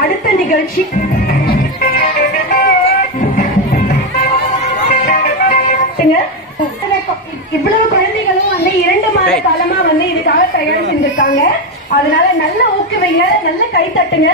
அடுத்த நிகழ்ச்சி இவ்வளவு குழந்தைகளும் வந்து 2 மாத காலமா வந்து இதுக்காக தயார் செஞ்சிருக்காங்க. அதனால நல்ல ஊக்குவிங்க, நல்ல கை தட்டுங்க.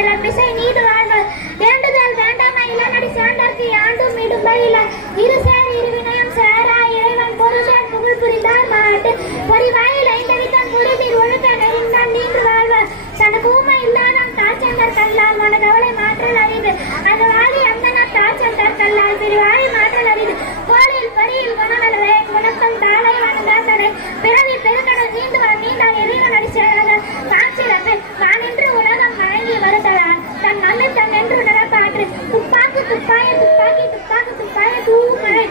பிசை நீடு வாழ்வார் வேண்டுதல் வேண்டாமை இளநடி சாண்டற்கு ஆண்டும் இடும்பையில இரு சேர் இருவினயம் சேரா இறைவன் பொருள் புகழ் புரிந்தார் மாட்டு பொறிவாயில் ஐந்தவித்தான் முடிவில் ஒழுக்க நெறிந்தான் நீண்டு வாழ்வார் தன் கூமை இல்லாதான் தாச்சந்தர் கல்லால் மன கவலை மாற்றல் அறிது அந்த வாழி அந்தனா தாச்சந்தர் கல்லால் பிரிவாழி மாற்றல் அறிது கோலில் பரியில் குணமளவே குணத்தம் தாளை வணங்காசனை பிறவி பெருக்கடல் நீண்டால் எதிரிகள் அடிச்சாக காட்சியிலது வானின்று உலகம் வழங்கி வருதலான் தன் மண்ணை தன் என்று நடப்பாற்று துப்பாக்கு துப்பாய துப்பாக்கி துப்பாக்கு துப்பாய தூமழை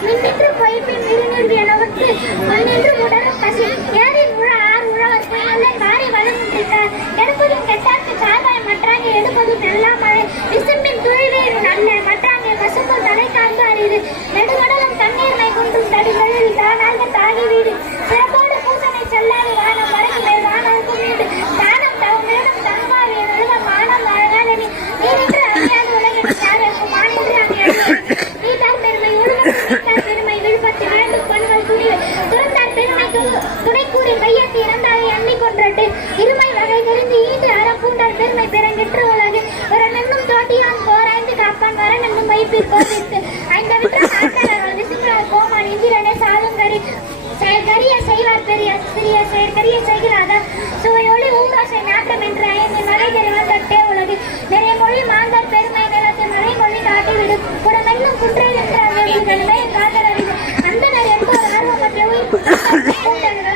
மின்னின்று பொய்ப்பின் விரிநிறுவிய நோக்கு மண்ணின்று உடலும் பசி ஏரின் உழ ஆறு உழவர் புயலை மாறி வளர்ந்திருக்கார் எடுப்பதும் கெட்டாக்கு சாதாய் மற்றாங்க எடுப்பதும் நல்ல மழை விசும்பின் துழிவேறு நல்ல மற்றாங்க பசுக்கள் தலை காண்பு அறிது நெடுகடலும் தண்ணீர்மை குன்றும் தடிகளில் தானாக தாகி வீடு சிறப்போடு பூசனை செல்லாது வானம் வடக்கு மேல் வானவுக்கு வீடு தானம் தவம் வேணும் தங்காவே நழுவ மானம் அழகாதனி நீரின்று அறியாது உலகின் யாருக்கு மானின்று அங்கே நீதார் பெருமை உலகம் பெருமை விழுப்பத்து வேண்டும் பண்பல் துணிவு துறந்தார் பெருமைக்கு துணை கூறி கையெழுத்து இறந்தாரை அண்ணி கொன்றட்டு இருமை வகை தெரிந்து ஈண்டு அறப்பூண்டால் பெருமை பெறங்கிற்று உலகு ஒரு நின்னும் தோட்டியான் போராய்ந்து காப்பான் வர நின்னும் வைப்பில் கோவித்து ஐந்தவிற்ற நாட்டர்கள் விசுக்கிறார் கோமான் இந்திரனே சாலும் கரிய செய்வார் பெரிய சிறிய செயற்கரிய செய்கிறார்கள் சுவையொளி ஊராசை நாட்டம் என்று ஐந்து மலை தெரிவார் தட்டே உலகு நிறைய மொழி மாந்தர் பெருமை நிலத்து மலை மொழி காட்டிவிடும் குடமெல்லும் குன்றை நின்றார்கள் காட்டறிவு அந்தனர் என்போர் ஆர்வமற்ற உயிர்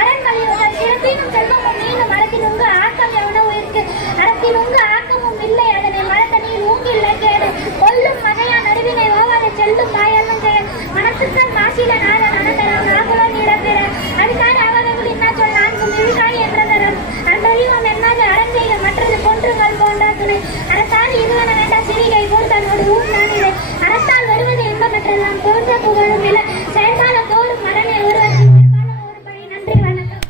அரண்மனையுடன் சிறப்பினும் செல்வமும் மீண்டும் மரத்தின் உங்க ஆக்கம் எவன உயிருக்கு அறத்தின் உங்க ஆக்கமும் இல்லை அதனை மரத்தனியில் ஊங்கில்லை கேடு கொல்லும் மகையான் அறிவினை ஓவாத செல்லும் மாயல்வன் செயல் மனசுக்கள் மாசில நாளன் அனந்தரம் நாகுலோ நீடப்பெற அதுக்காக அவர்கள் என்ன சொல் நான்கும் இழுக்காய் என்றதரம் அந்தறிவம் என்னாக அரண்செய்க மற்றது கொன்றுங்கள் போன்றா துணை அரசால் இதுவன வேண்டா சிறிகை போர்த்தனோடு ஊர் நானிலை அரசால் வருவது என்பவற்றெல்லாம் தோன்ற புகழும் இல செயற்கால தோறும் மரணை ஒருவர் ஒரு பணி நன்றி வணக்கம்.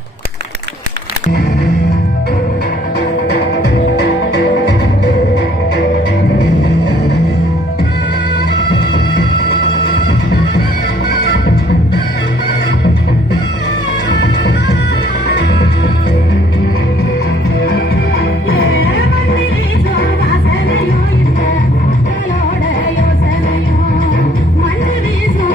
மண்ணு வீசும்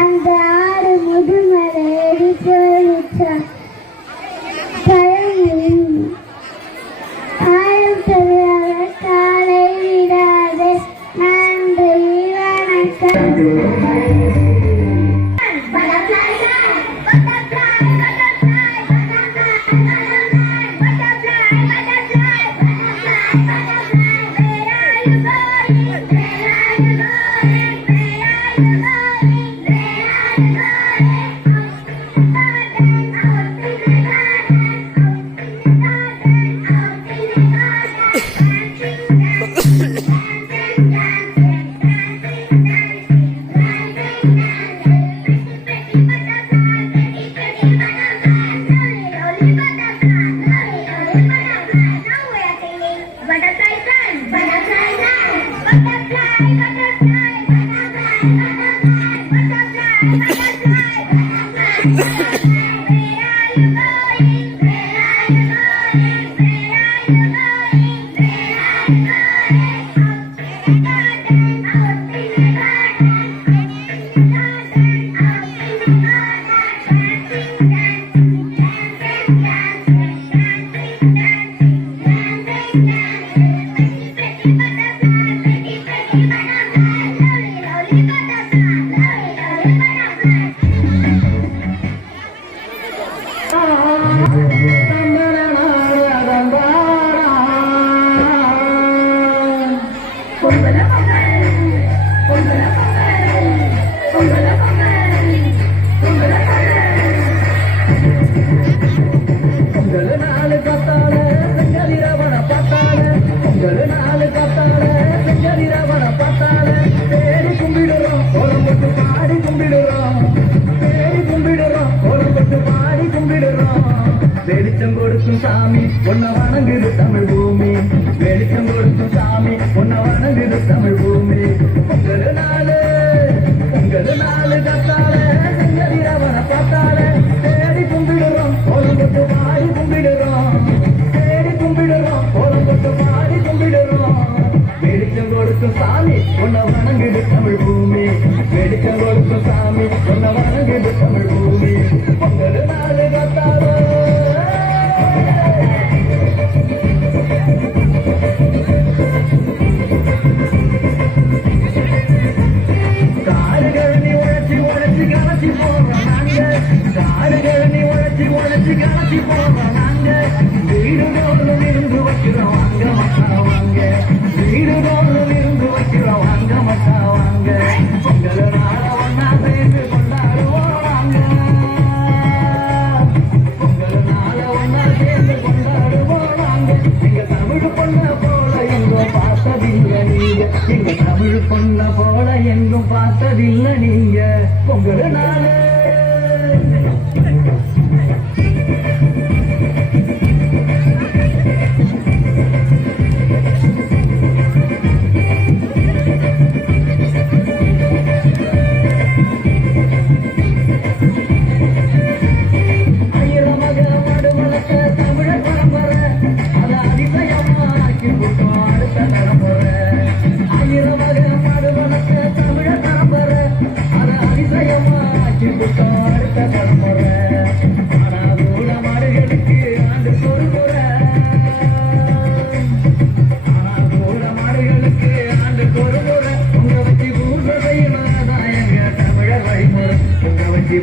அந்த ஆடு முதுமலை ஏறி போயிடுச்சா. வெளிச்சம் கொடுக்கும் சாமி பொன்ன வணங்குது தமிழ் பூமி வெளிச்சம் கொடுக்கும் சாமி பொன்ன வணங்குது தமிழ் பூமி உங்களு நாலு கத்தால செஞ்சதிரவன பார்த்தால தேடி கும்பிடுறோம் கோலம் கொட்டு பாடி கும்பிடுறோம் தேடி கும்பிடுறோம் கோலம் கொட்டு பாடி கும்பிடுறோம் வெளிச்சம் கொடுக்கும் சாமி பொன்ன வணங்குது தமிழ் பூமி வெளிச்சம் கொடுக்கும் சாமி பொன்ன வணங்குது தமிழ் பூமி உங்களு நாலு கத்தால காடுகளி உழைச்சி கலச்சி போடுறோம் நாங்க காடுகளி உழைச்சி கலச்சி போடுறோம் நாங்க வீடுதோறும் இருந்து வைக்கிறோம் வாங்க மக்கா வாங்க வீடுதோறும் இருந்து வைக்கிறோம் வாங்க மக்கா வாங்க உங்களை நாள ஒன்னா சேர்ந்து கொண்டாடுவோம் வாங்க உங்களை நாள ஒன்னா சேர்ந்து கொண்டாடுவோம் வாங்க எங்க தமிழ் பொண்ண போல எங்கும் பார்த்ததில்லை நீங்க எங்க தமிழ் பொண்ண போல எங்கும் பார்த்ததில்லை நீங்க உங்களை நாள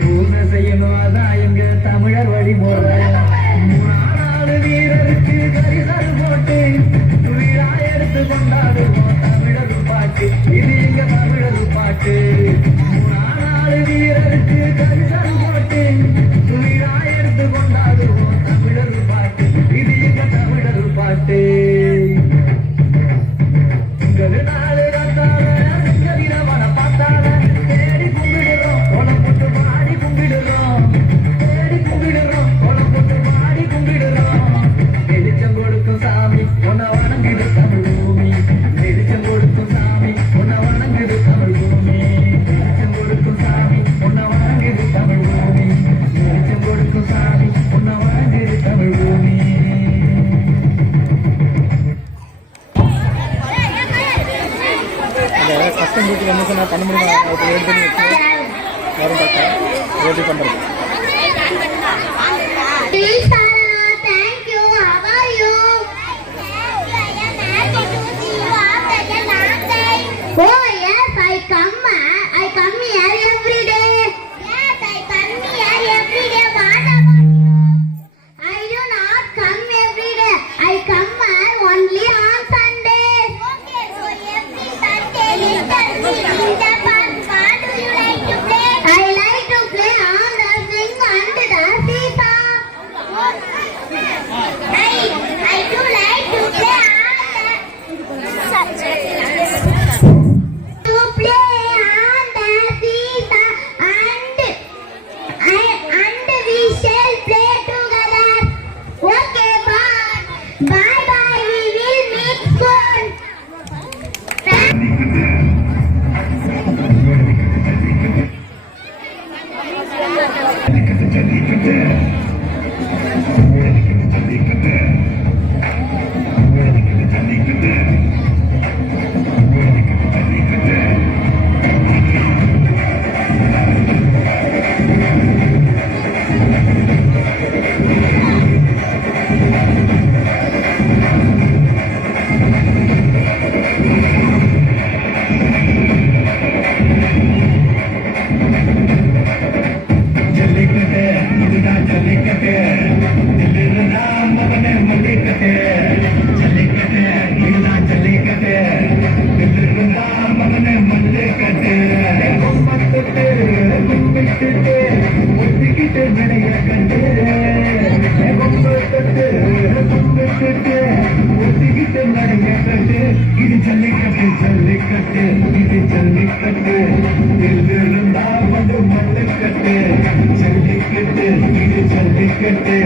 பூர்ண செய்யணும் அதான் எங்க தமிழர் வழிமுறை நாடு வீரருக்கு கரிசல் போட்டு விழா எடுத்து கொண்டாடுவோம் தமிழர் பாட்டு இது எங்க தமிழர் பாட்டு நாடு வீரருக்கு கரிசல் போட்டு விழா எடுத்து கொண்டாடுவோம் தமிழர் பாட்டு இது எங்க தமிழர் பாட்டு உங்கள் நாடு காத்தால செஞ்சதிரவன பார்த்தால தேடி கும்பிடுறோம் கோலம் போட்டு பாடி கும்பிடுறோம் தேடி கும்பிடுறோம் கோலம் போட்டு பாடி கும்பிடுறோம் வெளிச்சம் கொடுக்கும் சாமி உன்னை வணங்குது தமிழ் பூமி வெளிச்சம் கொடுக்கும் சாமி உன்னை வணங்குது தமிழ் பூமி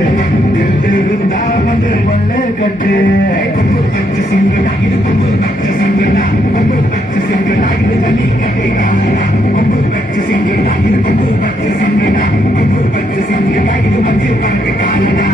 இருந்தா வந்து கொள்ளை கட்டு கொம்பு பச்சை சிங்கடா இது கொம்பு பச்சை சிங்கடா கொம்பு பச்சை சிங்கடா இது தண்ணி கட்டிடா கொம்பு பச்சை சிங்கடா இது கொம்பு பச்சை சிங்கடா கொம்பு பச்சை சிங்கடா இது மஞ்சள் பறக்க காலடா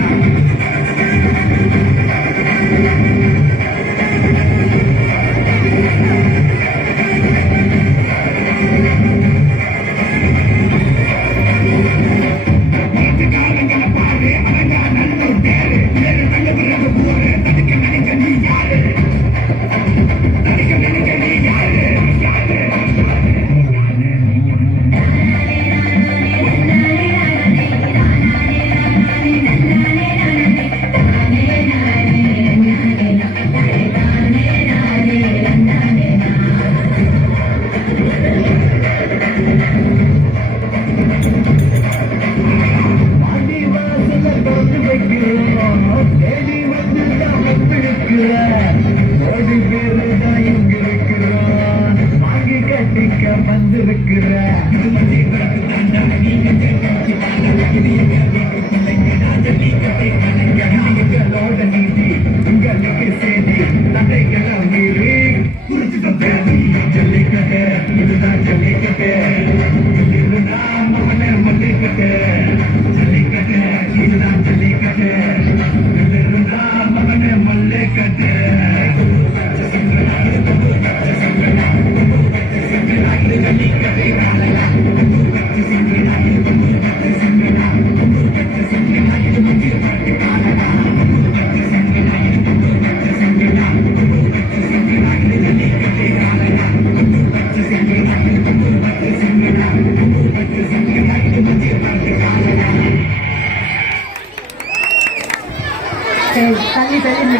தள்ளி தள்ளி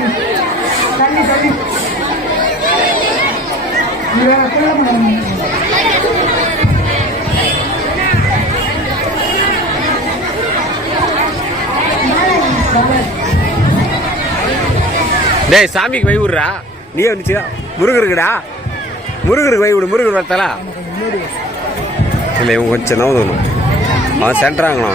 தள்ளி தள்ளி டேய் சாமிக்கு வை விடுறா நீ வந்துச்சு முருகருக்குடா முருகருக்கு வை விடு முருகர் வரத்தலா இல்லை இவன் கொஞ்சம் நவுதணும் அவன் சென்ட்ராங்கண்ணா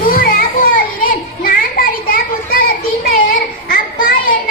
கூற போகிறேன். நான் படித்த புத்தகத்தின் பெயர் அப்பா என்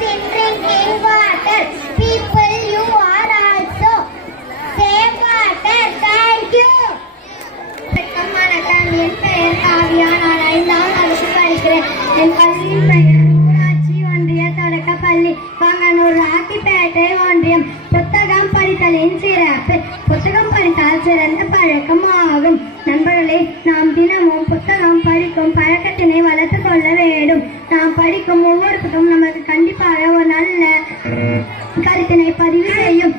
in drinking water. வாங்கனூர் ராக்கிப்பேட்டை ஒன்றியம். புத்தகம் படித்தலின் சிறப்பு. புத்தகம் படித்தால் சிறந்த பழக்கமாகும். நண்பர்களே, நாம் தினமும் புத்தகம் படிக்கும் பழக்கத்தினை வளர்த்து கொள்ள வேண்டும். நாம் படிக்கும் ஒவ்வொரு புத்தகம் நமக்கு கண்டிப்பாக ஒரு நல்ல கருத்தினை பதிவு செய்யும்.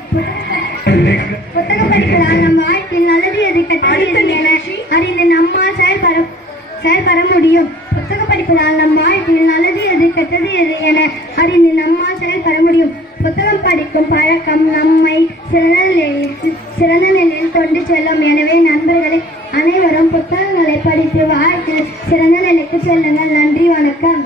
புத்தகம் படிப்பதால் நம் வாழ்க்கையில் நல்லது எது கெட்டது எது என அறிந்து நம்மால் செயல்பட முடியும். புத்தகம் படிப்பதால் நம் வாழ்க்கையில் நல்லது எது கெட்டது எது என அறிந்து நம்மால் செயல்பட முடியும். புத்தகம் படிக்கும் பழக்கம் நம்மை சிறந்த நிலையில் கொண்டு செல்லும். எனவே நண்பர்களே, அனைவரும் புத்தகங்களை படித்து வாழ்க்கையில் சிறந்த நிலைக்கு செல்லுங்கள். நன்றி, வணக்கம்.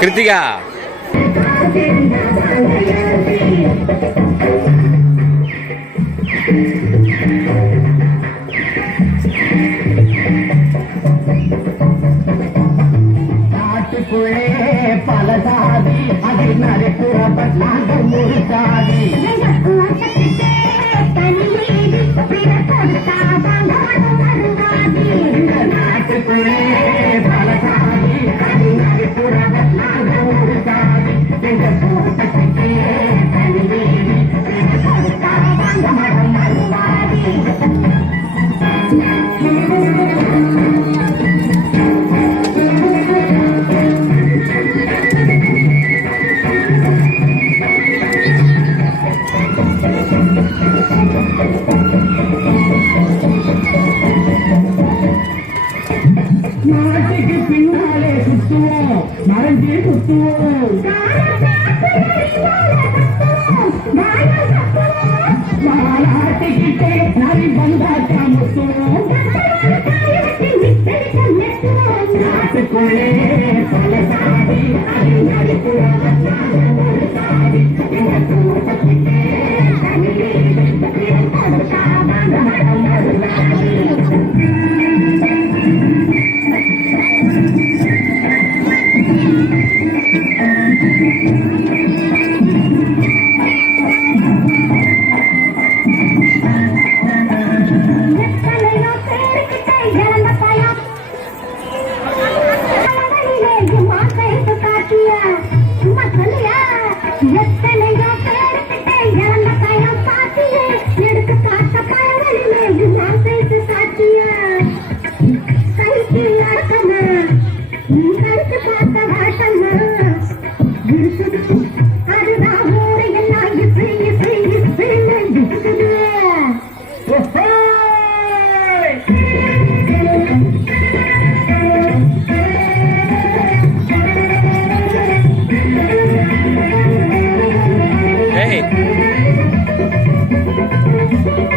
கிருத்திகா நாட்டுக்குள்ளே பல சாதி அதில் நடைபெறப்பட்டார்கள் ஒரு சாதி நாட்டுக்குள்ளே பல சாதி அதில் நடைபெறப்பட்டார்கள் ஒரு சாதி எங்கள் கூட்டத்துக்கே தனி வீதி கொடுத்தாங்க மரம் மறுவாதி நாட்டுக்கு பின்னாலே சுத்துவோம் மறைஞ்சே சுத்துவோம் நாட்டுக்கிட்டே நரி வந்தாக்கா முத்துவோம் நாட்டுக்குள்ளே பல சாதி சாதி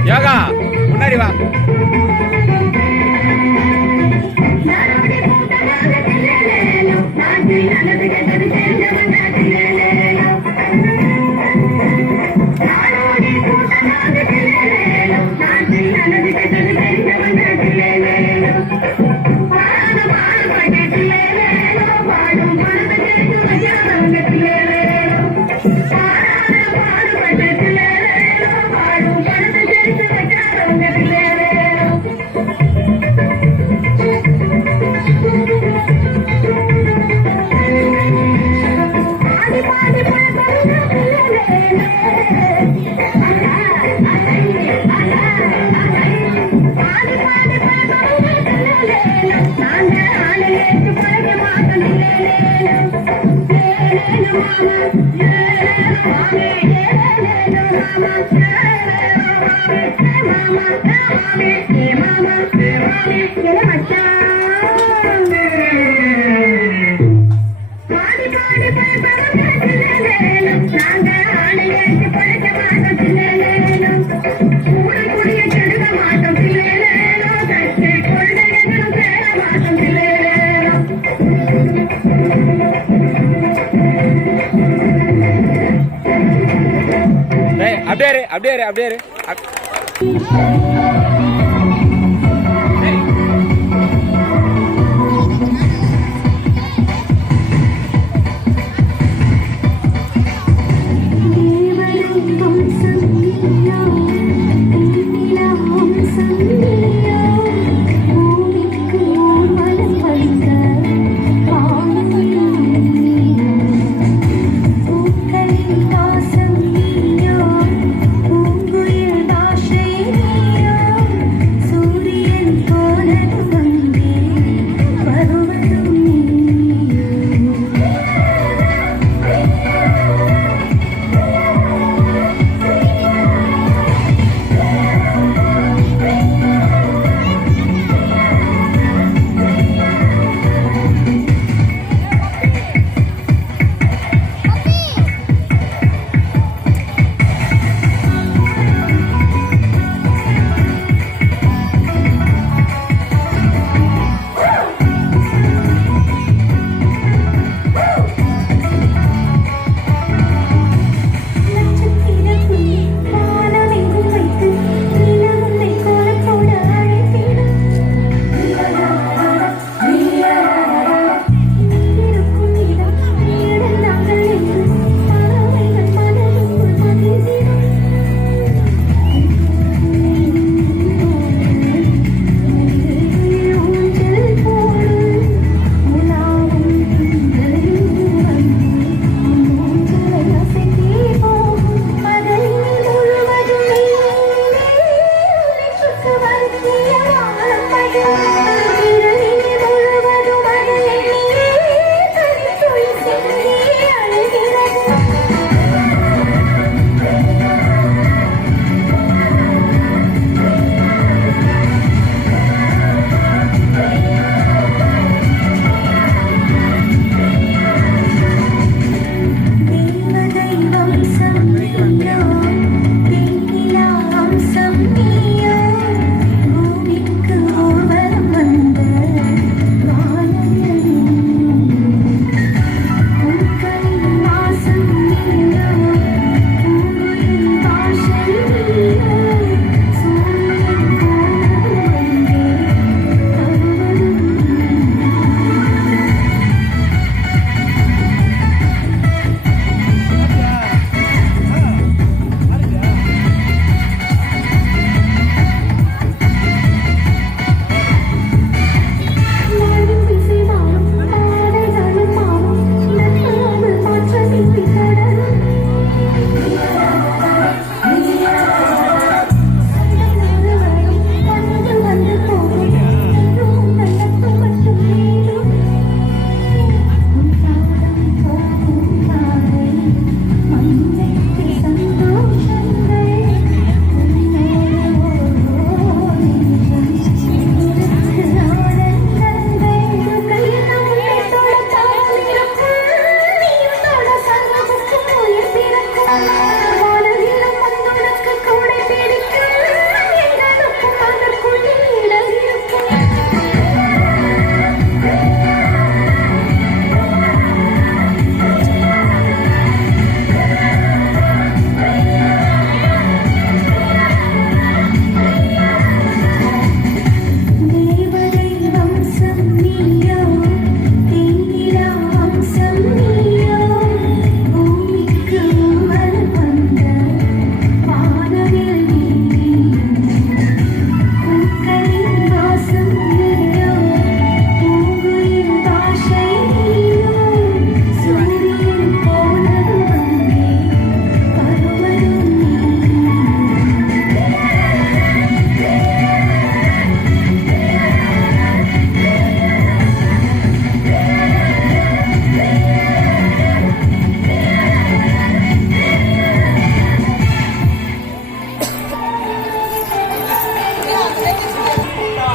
யோகா முன்னாடி வா அப்படியே வாசம் நீயோ பூங்குயில் பாஷை நீயோ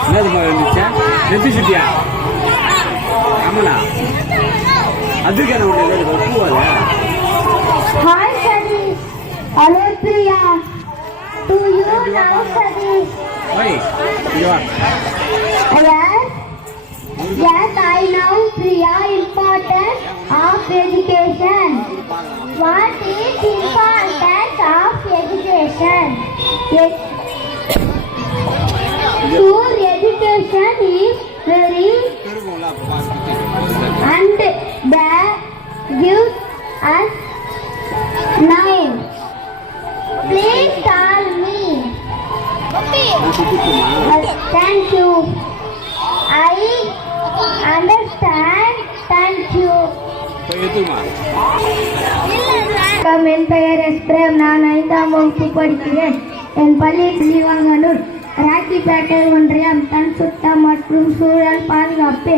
என்னதுமா இருந்துச்சா நெத்தி சுட்டியா ஆமாண்ணா அதுக்கு என்ன ஒன்று பூவாத Hi, Sadiq. Hello, Priya. Do you know Sadiq? ஓய் இங்க வா Yes. Yes, I know Priya importance of education. What is importance of education? School education is very and that gives us name. Please tell me. Thank you. I understand. Thank you. எதுமா என் பெயர் எஸ்பிரேம். நான் 5ஆம் வகுப்பு படிக்கிறேன். என் பள்ளி ஸ்ரீவாங்கனூர் ராக்கிப்பேட்டை ஒன்றியம். தன் சுத்தம் மற்றும் சூழல் பாதுகாப்பு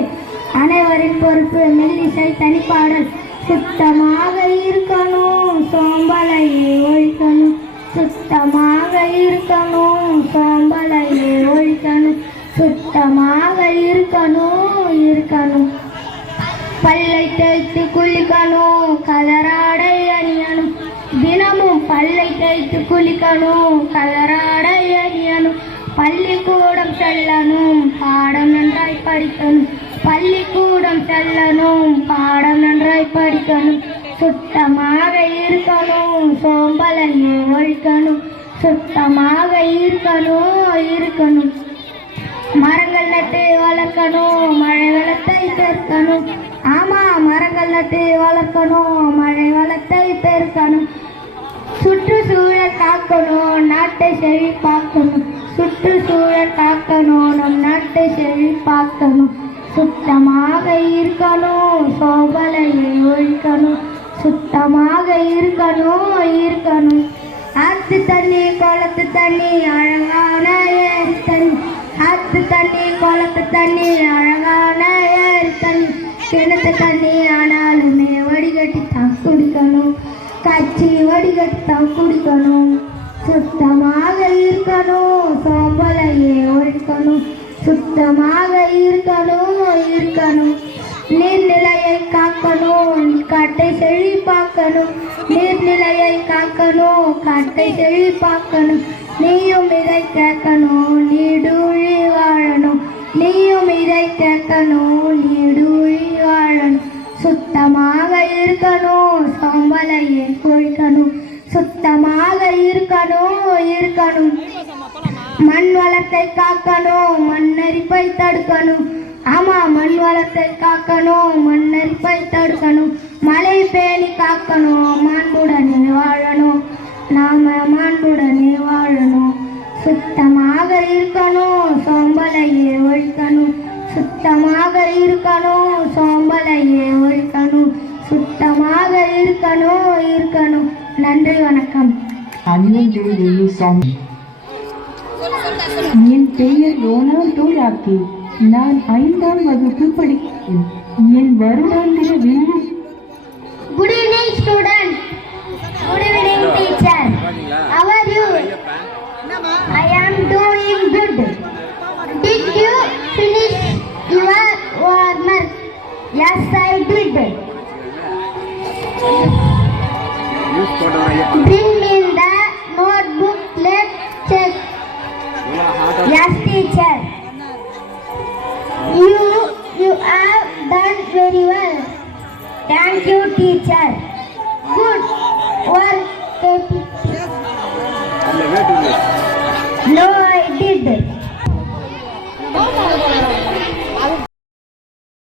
அனைவரின் பொறுப்பு. மெல்லிசை தனிப்பாடல். சுத்தமாக இருக்கணும், சோம்பலையை ஒழிக்கணும். சுத்தமாக இருக்கணும், சோம்பலையை ஒழிக்கணும். சுத்தமாக இருக்கணும். பல்லை தேய்த்து குளிக்கணும், கலராடை அணியணும். தினமும் பல்லை தேய்த்து குளிக்கணும், கலராடை அணியணும். பள்ளிக்கூடம் செல்லணும், பாடம் நன்றாய் படிக்கணும். பள்ளிக்கூடம் செல்லணும், பாடம் நன்றாய் படிக்கணும். சுத்தமாக இருக்கணும், சோம்பலையை ஒழிக்கணும். சுத்தமாக இருக்கணும். மரங்கள் நட்டு வளர்க்கணும், மழை வளத்தை பெருக்கணும். ஆமா, மரங்கள் நட்டு வளர்க்கணும், மழை வளத்தை பெருக்கணும். சுற்றுச்சூழல் காக்கணும், நாட்டை செழிப்பாக்கணும். சுற்றுச்சூழல் காக்கணும், நம் நாட்டை செழிப்பாக்கணும். சுத்தமாக இருக்கணும், சோம்பலையை ஒழிக்கணும். சுத்தமாக இருக்கணும். ஆத்து தண்ணி, குளத்து தண்ணி, அழகான தண்ணி. ஆத்து தண்ணி குளத்து தண்ணி அழகான ஏரி தண்ணி கிணத்து தண்ணி ஆனாலுமே வடிகட்டி தான் குடிக்கணும் கச்சி வடிகட்டி தான் குடிக்கணும் சுத்தமாக இருக்கணும் சோம்பலையே ஒழிக்கணும் சுத்தமாக இருக்கணும் நீர்நிலையை காக்கணும் காட்டை செழிப்பாக்கணும் நீர்நிலையை காக்கணும் காட்டை செழிப்பாக்கணும் நீயும் இதை கேட்கணும் நீடூழி வாழணும் நீயும் இதை கேட்கணும் நீடூழி வாழணும் சுத்தமாக இருக்கணும் சோம்பலையை ஒழிக்கணும் சுத்தமாக இருக்கணும் மண் வளத்தை காக்கணும் மண்ணரிப்பை தடுக்கணும் ஆமா மண் வளத்தை காக்கணும் மண்ணரிப்பை தடுக்கணும் மழை பேணி காக்கணும் மாண்புடனே வாழணும் நாம மாண்புடனே வாழணும் சுத்தமாக இருக்கணும் சோம்பலையே ஒழிக்கணும் சுத்தமாக இருக்கணும் சோம்பலையே ஒழிக்கணும் சுத்தமாக இருக்கணும் நன்றி வணக்கம் annual day release song. என் பெயர் ரோனால்டோ ராக்கி. நான் 5ஆம் வகுப்பு படிக்கிறேன். என் வருடாந்திர விருது Good evening, student. Good evening, teacher. How are you? I am doing good. Did you finish your homework? Yes, I did. Bring me the notebook. Let's check. Yes, teacher. You have done very well. Thank you, teacher. Good work, KP. No,